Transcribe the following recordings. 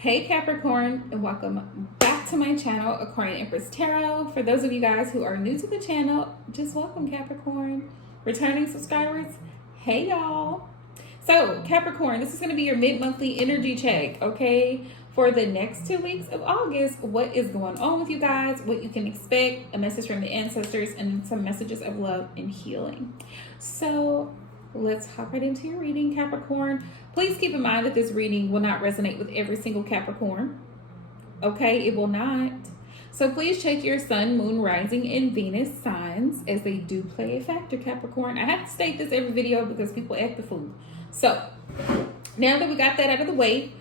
Hey Capricorn, and welcome back to my channel, Aquarian Empress Tarot. For those of you guys who are new to the channel, just welcome Capricorn. Returning subscribers, hey y'all. So Capricorn, this is going to be your mid-monthly energy check, okay? For the next 2 weeks of August, what is going on with you guys, what you can expect, a message from the ancestors, and some messages of love and healing. So let's hop right into your reading, Capricorn. Please keep in mind that this reading will not resonate with every single Capricorn. Okay, it will not. So please check your sun, moon, rising, and Venus signs, as they do play a factor, Capricorn. I have to state this every video because people act the fool. So now that we got that out of the way,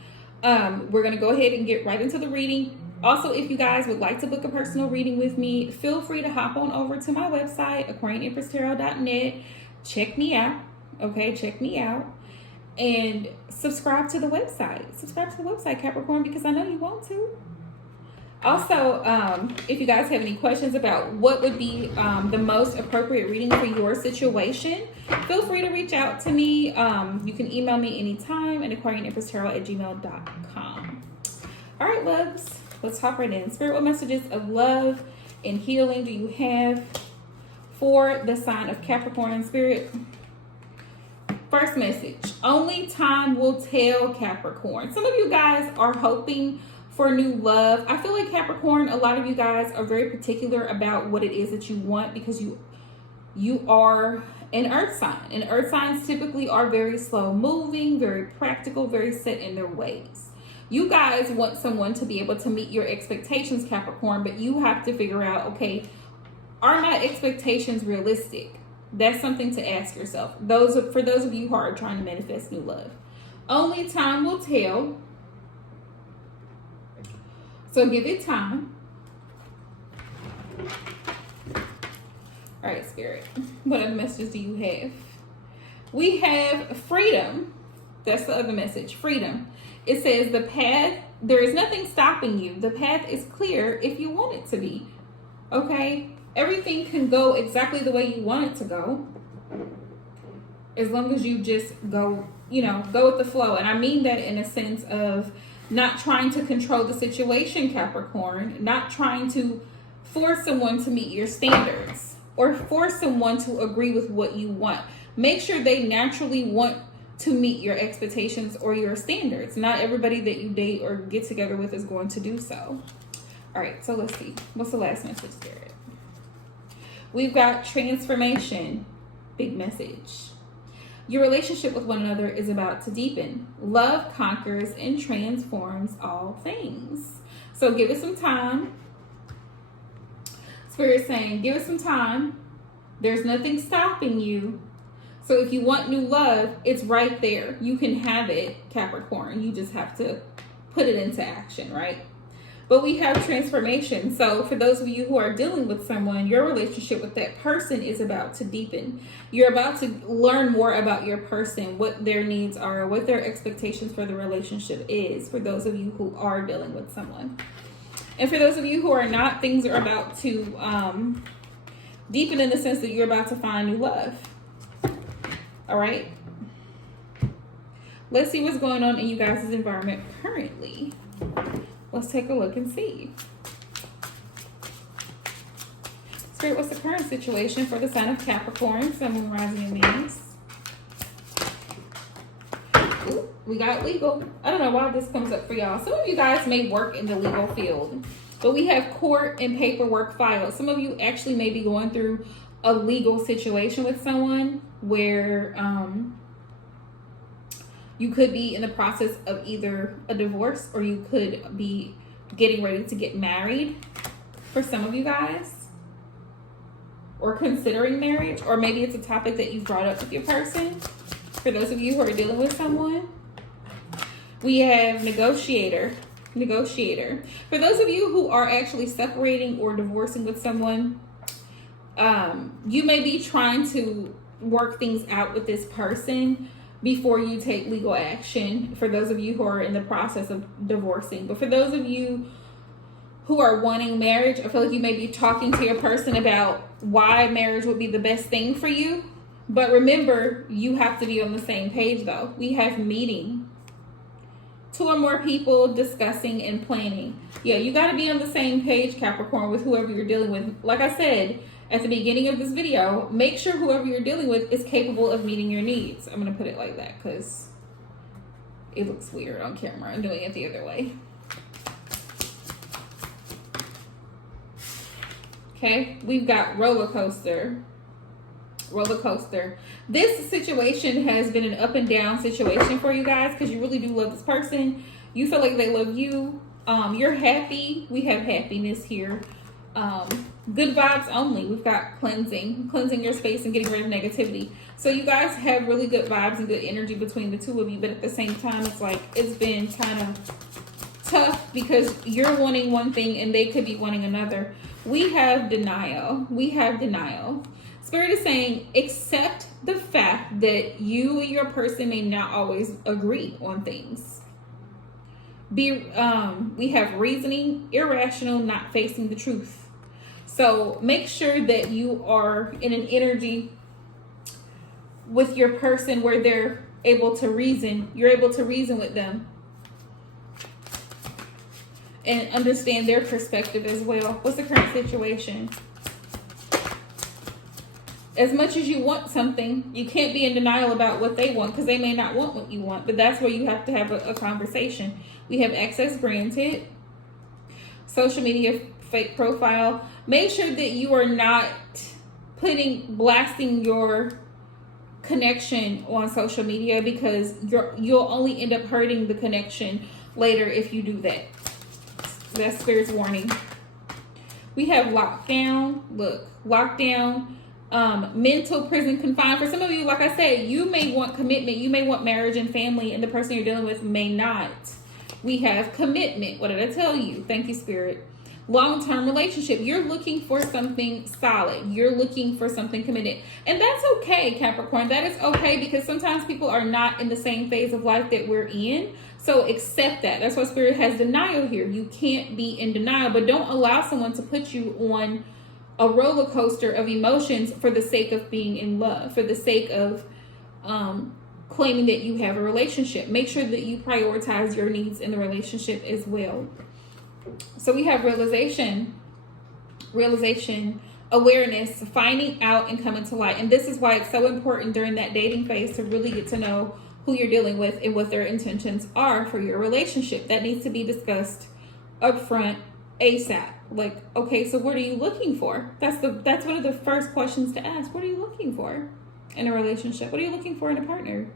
we're going to go ahead and get right into the reading. Also, if you guys would like to book a personal reading with me, feel free to hop on over to my website, aquarianempresstarot.net. Check me out. Okay, check me out. And subscribe to the website. Subscribe to the website, Capricorn, because I know you want to. Also, if you guys have any questions about what would be the most appropriate reading for your situation, feel free to reach out to me. You can email me anytime at aquarianempresstarot@gmail.com. All right, loves, let's hop right in. Spirit, what messages of love and healing do you have for the sign of Capricorn? Spirit, first message, only time will tell, Capricorn. Some of you guys are hoping for new love. I feel like Capricorn, a lot of you guys are very particular about what it is that you want because you are an earth sign. And earth signs typically are very slow moving, very practical, very set in their ways. You guys want someone to be able to meet your expectations, Capricorn, but you have to figure out, okay, are my expectations realistic? That's something to ask yourself. For those of you who are trying to manifest new love. Only time will tell. So give it time. All right, Spirit. What other messages do you have? We have freedom. That's the other message, freedom. It says the path, there is nothing stopping you. The path is clear if you want it to be. Okay? Everything can go exactly the way you want it to go. As long as you just go with the flow. And I mean that in a sense of not trying to control the situation, Capricorn. Not trying to force someone to meet your standards. Or force someone to agree with what you want. Make sure they naturally want to meet your expectations or your standards. Not everybody that you date or get together with is going to do so. All right, so let's see. What's the last message, Spirit? We've got transformation. Big message. Your relationship with one another is about to deepen. Love conquers and transforms all things. So give it some time. Spirit saying, give it some time. There's nothing stopping you. So if you want new love, it's right there. You can have it, Capricorn. You just have to put it into action, right? But we have transformation. So for those of you who are dealing with someone, your relationship with that person is about to deepen. You're about to learn more about your person, what their needs are, what their expectations for the relationship is, for those of you who are dealing with someone. And for those of you who are not, things are about to deepen in the sense that you're about to find new love. All right? Let's see what's going on in you guys' environment currently. Let's take a look and see. Spirit, what's the current situation for the sign of Capricorn, Sun, Moon, Rising, and Venus? Ooh, we got legal. I don't know why this comes up for y'all. Some of you guys may work in the legal field, but we have court and paperwork files. Some of you actually may be going through a legal situation with someone where you could be in the process of either a divorce or you could be getting ready to get married for some of you guys, or considering marriage, or maybe it's a topic that you've brought up with your person. For those of you who are dealing with someone, we have negotiator. For those of you who are actually separating or divorcing with someone, you may be trying to work things out with this person before you take legal action, for those of you who are in the process of divorcing. But for those of you who are wanting marriage, I feel like you may be talking to your person about why marriage would be the best thing for you. But remember, you have to be on the same page though. We have meeting 2 or more people discussing and planning. Yeah, you got to be on the same page, Capricorn, with whoever you're dealing with. Like I said at the beginning of this video, make sure whoever you're dealing with is capable of meeting your needs. I'm going to put it like that because it looks weird on camera. I'm doing it the other way. Okay, we've got roller coaster. Roller coaster. This situation has been an up and down situation for you guys because you really do love this person. You feel like they love you. You're happy. We have happiness here. Good vibes only. We've got cleansing your space and getting rid of negativity. So you guys have really good vibes and good energy between the 2 of you, but at the same time, it's like it's been kind of tough because you're wanting one thing and they could be wanting another. We have denial. Spirit is saying, accept the fact that you and your person may not always agree on things. We have reasoning, irrational, not facing the truth. So make sure that you are in an energy with your person where they're able to reason. You're able to reason with them and understand their perspective as well. What's the current situation? As much as you want something, you can't be in denial about what they want because they may not want what you want. But that's where you have to have a conversation. We have access granted. Social media fake profile. Make sure that you are not blasting your connection on social media because you'll only end up hurting the connection later if you do that. That's Spirit's warning. We have lockdown. Look, lockdown. Mental prison confined. For some of you, like I said, you may want commitment. You may want marriage and family, and the person you're dealing with may not. We have commitment. What did I tell you? Thank you, Spirit. Long-term relationship. You're looking for something solid. You're looking for something committed. And that's okay, Capricorn. That is okay because sometimes people are not in the same phase of life that we're in. So accept that. That's why Spirit has denial here. You can't be in denial, but don't allow someone to put you on a roller coaster of emotions for the sake of being in love, for the sake of claiming that you have a relationship. Make sure that you prioritize your needs in the relationship as well. So we have realization, awareness, finding out and coming to light. And this is why it's so important during that dating phase to really get to know who you're dealing with and what their intentions are for your relationship. That needs to be discussed upfront ASAP. Like, okay, so what are you looking for? That's one of the first questions to ask. What are you looking for in a relationship? What are you looking for in a partner?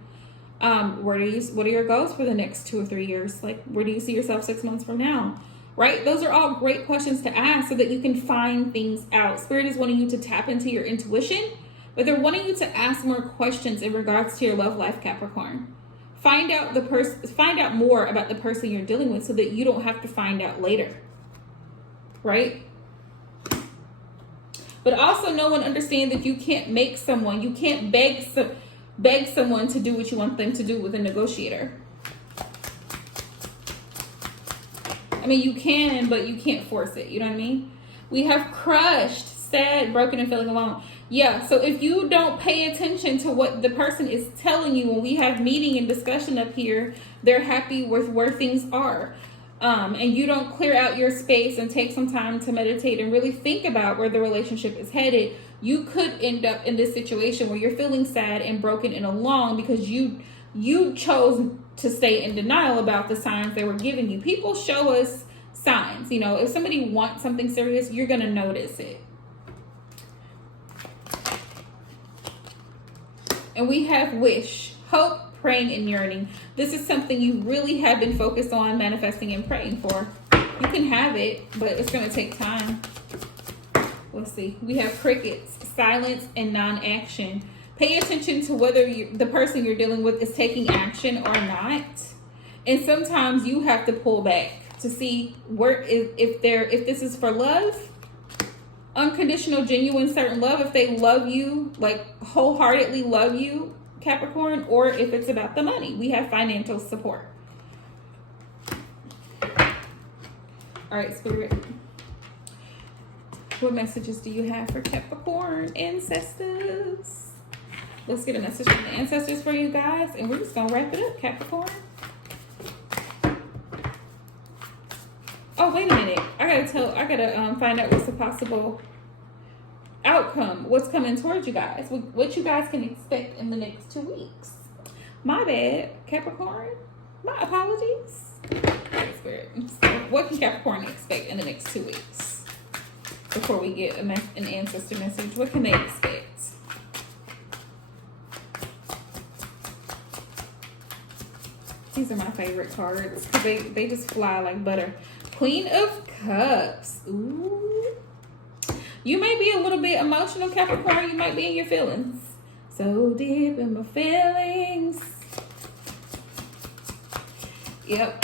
What are your goals for the next 2 or 3 years? Like, where do you see yourself 6 months from now? Right? Those are all great questions to ask so that you can find things out. Spirit is wanting you to tap into your intuition, but they're wanting you to ask more questions in regards to your love life, Capricorn. Find out more about the person you're dealing with so that you don't have to find out later. Right? But also know and understand that you can't make someone, you can't beg someone to do what you want them to do with a negotiator. I mean, you can, but you can't force it. You know what I mean? We have crushed, sad, broken, and feeling alone. Yeah, so if you don't pay attention to what the person is telling you when we have meeting and discussion up here, they're happy with where things are. And you don't clear out your space and take some time to meditate and really think about where the relationship is headed, you could end up in this situation where you're feeling sad and broken and alone because you chose to stay in denial about the signs they were giving you. People show us signs. You know, if somebody wants something serious, you're going to notice it. And we have wish, hope, praying, and yearning. This is something you really have been focused on manifesting and praying for. You can have it, but it's going to take time. Let's see. We have crickets, silence, and non-action. Pay attention to whether the person you're dealing with is taking action or not. And sometimes you have to pull back to see if this is for love, unconditional, genuine, certain love, if they love you, like wholeheartedly love you, Capricorn, or if it's about the money. We have financial support. All right, Spirit. What messages do you have for Capricorn ancestors? Let's get a message from the ancestors for you guys, and we're just gonna wrap it up, Capricorn. Oh, wait a minute. I gotta find out what's the possible outcome. What's coming towards you guys. What you guys can expect in the next 2 weeks. My bad, Capricorn. My apologies. Spirit. What can Capricorn expect in the next 2 weeks? Before we get an ancestor message, what can they expect? These are my favorite cards. They just fly like butter. Queen of Cups. Ooh. You may be a little bit emotional, Capricorn. You might be in your feelings. So deep in my feelings. Yep.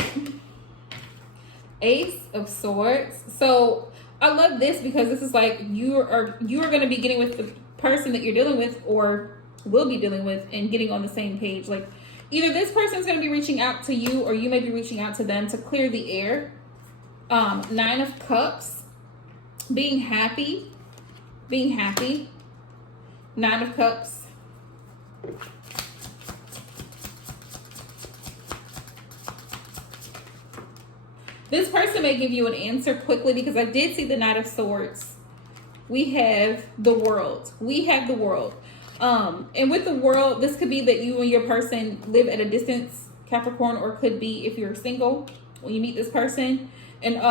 Ace of Swords. So I love this because this is like you are going to be getting with the person that you're dealing with or will be dealing with and getting on the same page. Like either this person's going to be reaching out to you or you may be reaching out to them to clear the air. 9 of Cups. Being happy. 9 of Cups. This person may give you an answer quickly because I did see the Knight of Swords. We have the World. And with the World, this could be that you and your person live at a distance, Capricorn, or could be if you're single when you meet this person. And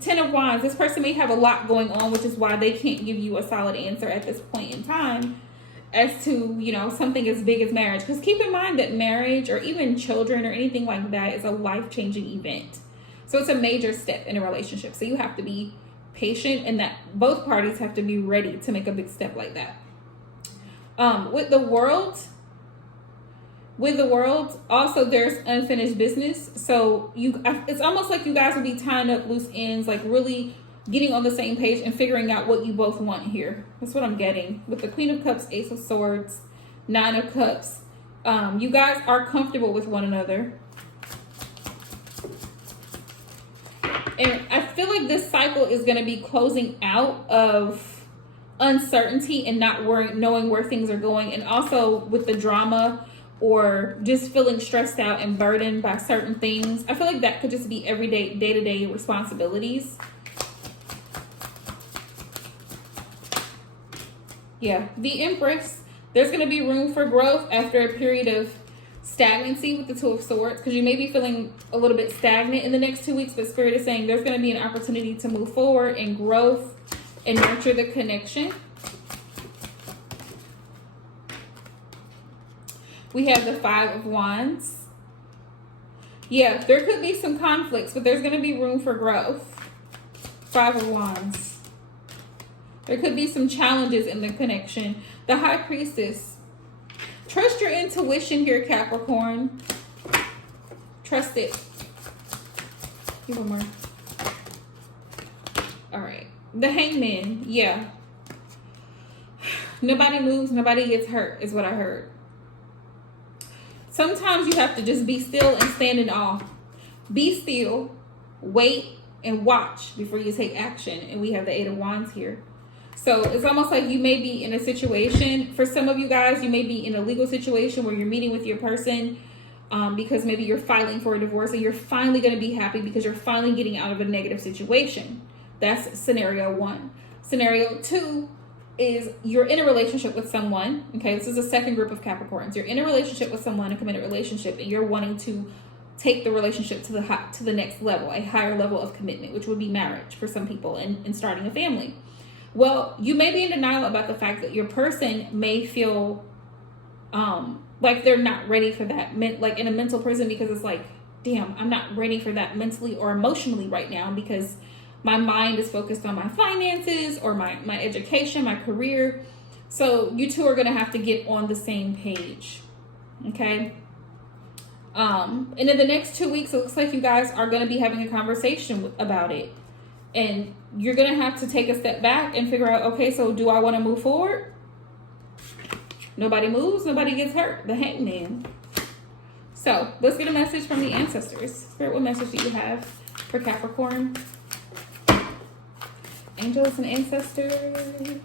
10 of Wands, this person may have a lot going on, which is why they can't give you a solid answer at this point in time as to, you know, something as big as marriage. Because keep in mind that marriage or even children or anything like that is a life-changing event. So it's a major step in a relationship. So you have to be patient and that both parties have to be ready to make a big step like that. With the world, also there's unfinished business. So it's almost like you guys will be tying up loose ends, like really getting on the same page and figuring out what you both want here. That's what I'm getting. With the Queen of Cups, Ace of Swords, 9 of Cups. You guys are comfortable with one another. And I feel like this cycle is going to be closing out of uncertainty and not knowing where things are going. And also with the drama or just feeling stressed out and burdened by certain things. I feel like that could just be everyday, day-to-day responsibilities. Yeah, the Empress. There's going to be room for growth after a period of stagnancy with the 2 of Swords, because you may be feeling a little bit stagnant in the next 2 weeks, but Spirit is saying there's going to be an opportunity to move forward and growth and nurture the connection. We have the 5 of Wands. Yeah, there could be some conflicts, but there's going to be room for growth. 5 of Wands. There could be some challenges in the connection. The High Priestess. Trust your intuition here, Capricorn. Trust it. Give one more. All right. The Hangman. Yeah. Nobody moves, nobody gets hurt, is what I heard. Sometimes you have to just be still and stand in awe. Be still, wait, and watch before you take action. And we have the 8 of Wands here. So it's almost like you may be in a situation, for some of you guys, you may be in a legal situation where you're meeting with your person because maybe you're filing for a divorce and you're finally going to be happy because you're finally getting out of a negative situation. That's scenario 1. Scenario 2 is you're in a relationship with someone. Okay, this is a second group of Capricorns. You're in a relationship with someone, a committed relationship, and you're wanting to take the relationship to the next level, a higher level of commitment, which would be marriage for some people and starting a family. Well, you may be in denial about the fact that your person may feel like they're not ready for that, like in a mental prison, because it's like, damn, I'm not ready for that mentally or emotionally right now because my mind is focused on my finances or my education, my career. So you two are going to have to get on the same page. Okay. And in the next 2 weeks, it looks like you guys are going to be having a conversation about it. And you're going to have to take a step back and figure out, okay, so do I want to move forward? Nobody moves, nobody gets hurt. The Hangman. So let's get a message from the ancestors. Spirit, what message do you have for Capricorn? Angels and ancestors.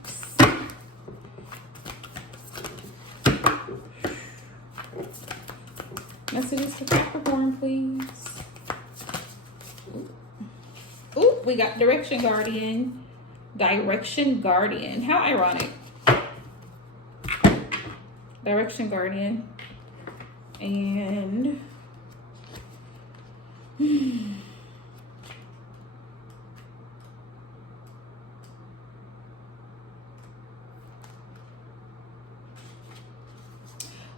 Messages for Capricorn, please. Ooh. we got Direction Guardian. Direction Guardian. How ironic. Direction Guardian. And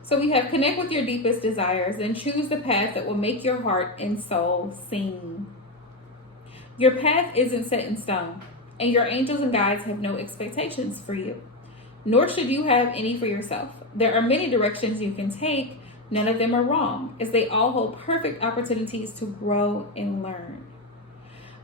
so we have connect with your deepest desires and choose the path that will make your heart and soul sing. Your path isn't set in stone, and your angels and guides have no expectations for you, nor should you have any for yourself. There are many directions you can take. None of them are wrong, as they all hold perfect opportunities to grow and learn.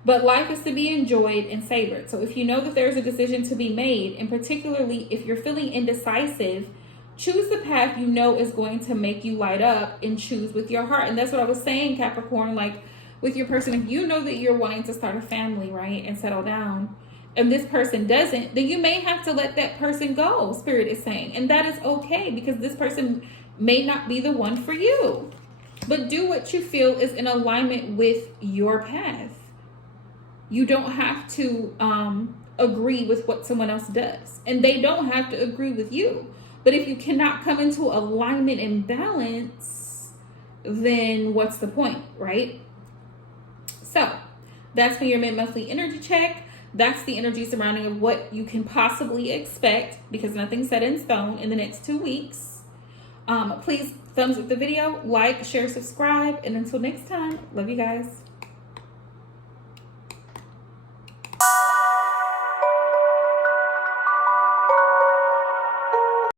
But life is to be enjoyed and savored. So if you know that there's a decision to be made, and particularly if you're feeling indecisive, choose the path you know is going to make you light up, and choose with your heart. And that's what I was saying, Capricorn, like with your person, if you know that you're wanting to start a family, right, and settle down, and this person doesn't, then you may have to let that person go, Spirit is saying. And that is okay, because this person may not be the one for you. But do what you feel is in alignment with your path. You don't have to agree with what someone else does, and they don't have to agree with you. But if you cannot come into alignment and balance, then what's the point, right? So that's been your mid-monthly energy check. That's the energy surrounding of what you can possibly expect, because nothing's set in stone in the next 2 weeks. Please thumbs up the video, like, share, subscribe, and until next time, love you guys.